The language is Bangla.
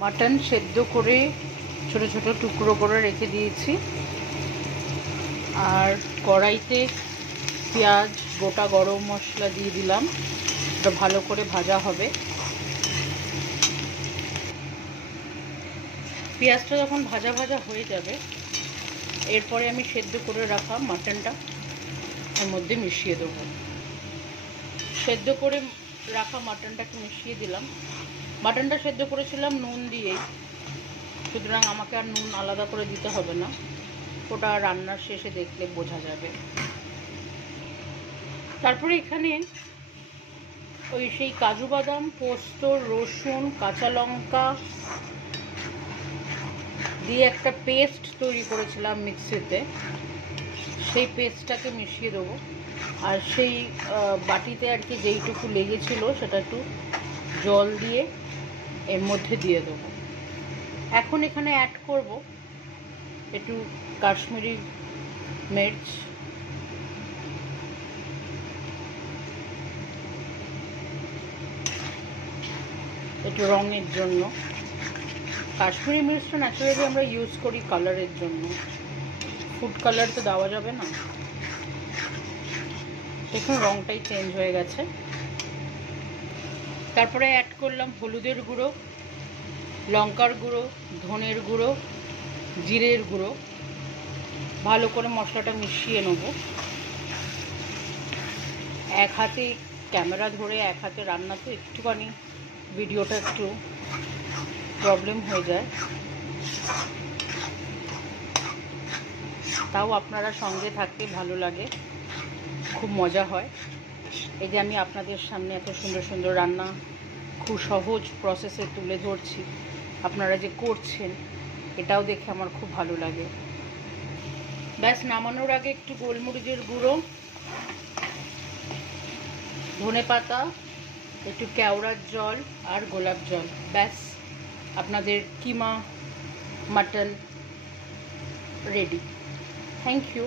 মাটন সেদ্ধ করে ছোট ছোট টুকরো করে রেখে দিয়েছি। আর কড়াইতে পেঁয়াজ, গোটা গরম মশলা দিয়ে দিলাম। এটা ভালো করে ভাজা হবে। পেঁয়াজটা যখন ভাজা ভাজা হয়ে যাবে, এরপরে আমি সেদ্ধ করে রাখা মাটনটা এর মধ্যে মিশিয়ে দেবো। সেদ্ধ করে রাখা মাটনটাকে মিশিয়ে দিলাম। মাটনটা সেদ্ধ করেছিলাম নুন দিয়েই, সুতরাং আমাকে আর নুন আলাদা করে দিতে হবে না, ওটা রান্নার শেষে দেখলে বোঝা যাবে। তারপরে এখানে ওই সেই কাজু বাদাম, পোস্ত, রসুন, কাঁচা লঙ্কা দিয়ে একটা পেস্ট তৈরি করেছিলাম মিক্সিতে, সেই পেস্টটাকে মিশিয়ে দেবো। আর সেই বাটিতে আর কি যেইটুকু লেগেছিলো সেটা একটু জল দিয়ে এর মধ্যে দিয়ে দেবো। এখন এখানে অ্যাড করব একটু কাশ্মীরি মির্চ, একটু রঙের জন্য। কাশ্মীরি মির্চটা ন্যাচারালি আমরা ইউজ করি কালারের জন্য, ফুড কালার তো দেওয়া যাবে না। দেখুন রঙটাই চেঞ্জ হয়ে গেছে। তারপরে অ্যাড করলাম হলুদের গুঁড়ো, লঙ্কার গুঁড়ো, ধনের গুঁড়ো, জিরের গুঁড়ো। ভালো করে মশলাটা মিশিয়ে নেব। এক হাতে ক্যামেরা ধরে এক হাতে রান্না তো একটুখানি ভিডিওটা একটু প্রবলেম হয়ে যায়, তাও আপনারা সঙ্গে থাকতে ভালো লাগে, খুব মজা হয়। এই যে আমি আপনাদের সামনে এত সুন্দর সুন্দর রান্না খুব সহজ প্রসেসে তুলে ধরছি, আপনারা যে করছেন এটাও দেখে আমার খুব ভালো লাগে। ব্যাস নামানোর আগে একটু গোলমরিচের গুঁড়ো, ধনে পাতা, একটু কেওড়ার জল আর গোলাপ জল, ব্যাস আপনাদের keema mutton ready. Thank you.